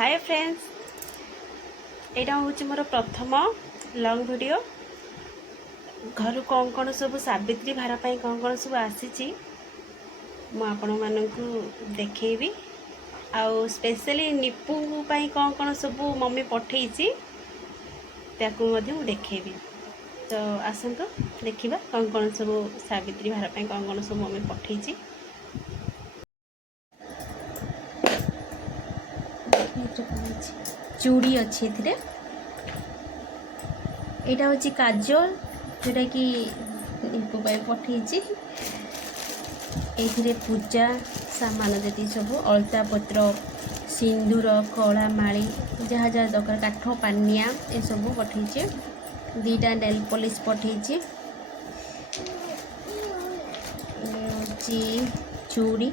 Hi friends, यहाँ हूँ मोर प्रथम लंग वीडियो। घर कौन कौन सब सावित्री भार पर कौन कौन सब आसी आपण मानू देखी आउ स्पेशली निपू पाई कौन कौन सब मम्मी पठेसी देखेबी। तो आसतु देखा कौन कौन सब सावित्री भार पर कौन कौन सब मम्मी पठेसी। चूड़ी अच्छी यहाँ हूँ काजल जोटा कि निपू पठेची। ये पूजा सामान जी सब अलता पत्र सिंदूर कला माली जहाँ जहाँ दरकार काठ पानिया ये सब पठेची। दीटा नेल पॉलिश पठेची। चूड़ी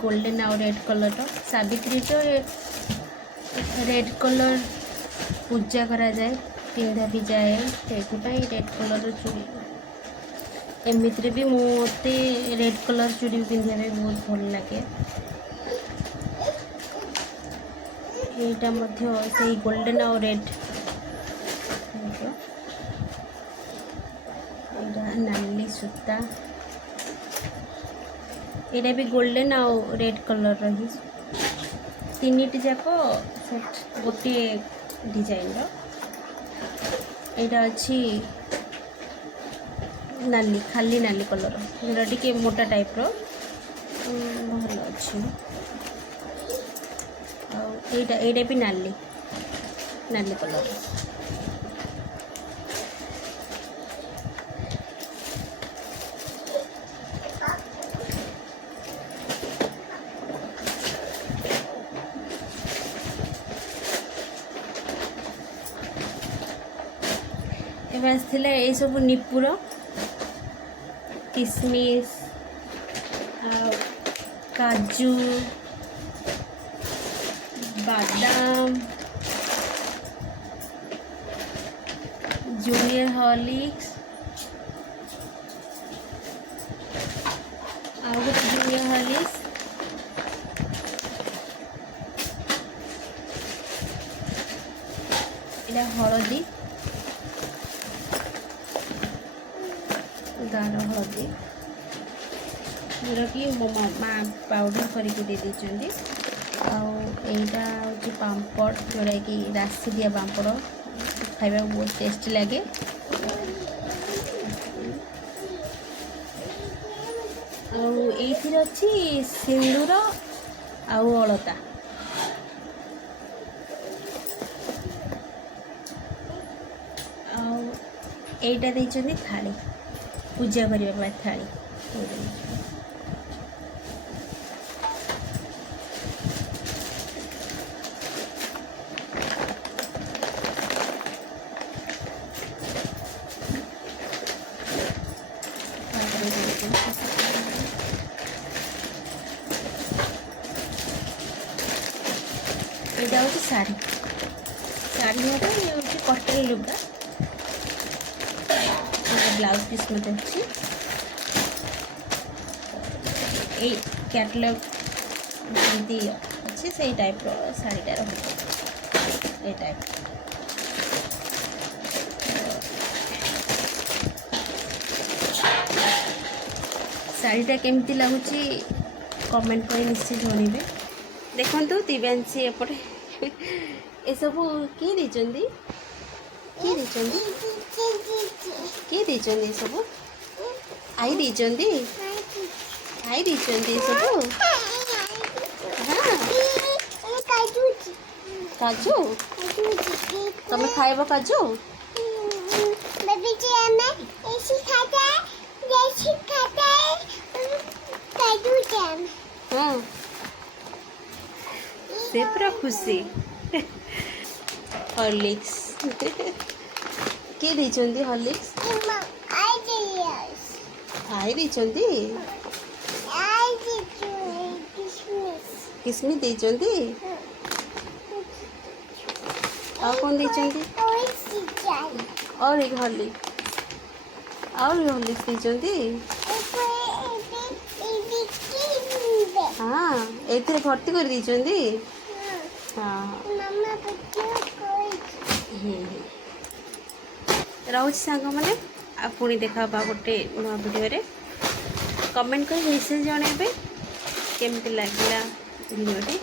गोल्डन आउ रेड कलर सावित्री तो रेड कलर पूजा करा जाए पिंधा भी जाए से रेड कलर चूड़ी एमती भी मत रेड कलर चूड़ी पिंधा बहुत भल लगे। यहाँ से गोल्डन आउ रेड नाली सूता यहाँ भी गोल्डन आउ रेड कलर रही तीन जाक सेट गोटे डिजाइन यहाँ अच्छी नाली खाली नाली कलर जोटा टी मोटा टाइप भल अच्छी। यहाँ भी नाली नाली कलर आसला ये सब निपुर किसमिस काजू बादाम जूनियर हॉर्लिक्स जूनियर हॉर्लिक्स यहाँ हलदी गाढ़ हलदी जोटा कि मो माँ पाउडर करके दे देती। यहाँ हूँ पापड़ जोड़ा कि राशि दिया पापड़ खाइबा बहुत टेस्टी लगे। ये अच्छी सिंदूर आउ अलता आईटा देती थाली पूजा करने थाली यहाँ हूँ शाढ़ी शाढ़ी मतलब ये हूँ कटन लुगा ब्लाउज पीस मत अच्छी कैटलॉग जमी अच्छी से टाइप शाढ़ीटा रही टाइप शाढ़ीटा केमती लगुच कमेंट कर निश्चय जानवे। देखो दिव्यांशी एपटे ये सब किए देचंदी किए देचंदी सब आई देचंदी आई देचंदी सब हाँ काजू तुम खाइब काजू हाँ से पूरा खुशी। हॉर्लिक्स किए देचंदी हॉर्लिक्स आई देचंदी किसमिस देचंदी और कौन देचंदी और एक हॉर्लिक्स देचंदी। हाँ एथिरे भर्ती कर दीचंदी हाँ रहुछि सांग माने आ पुणी देखा गोटे नुआ वीडियो कमेंट कर विशेष जणेबे केमती लागला वीडियोटी।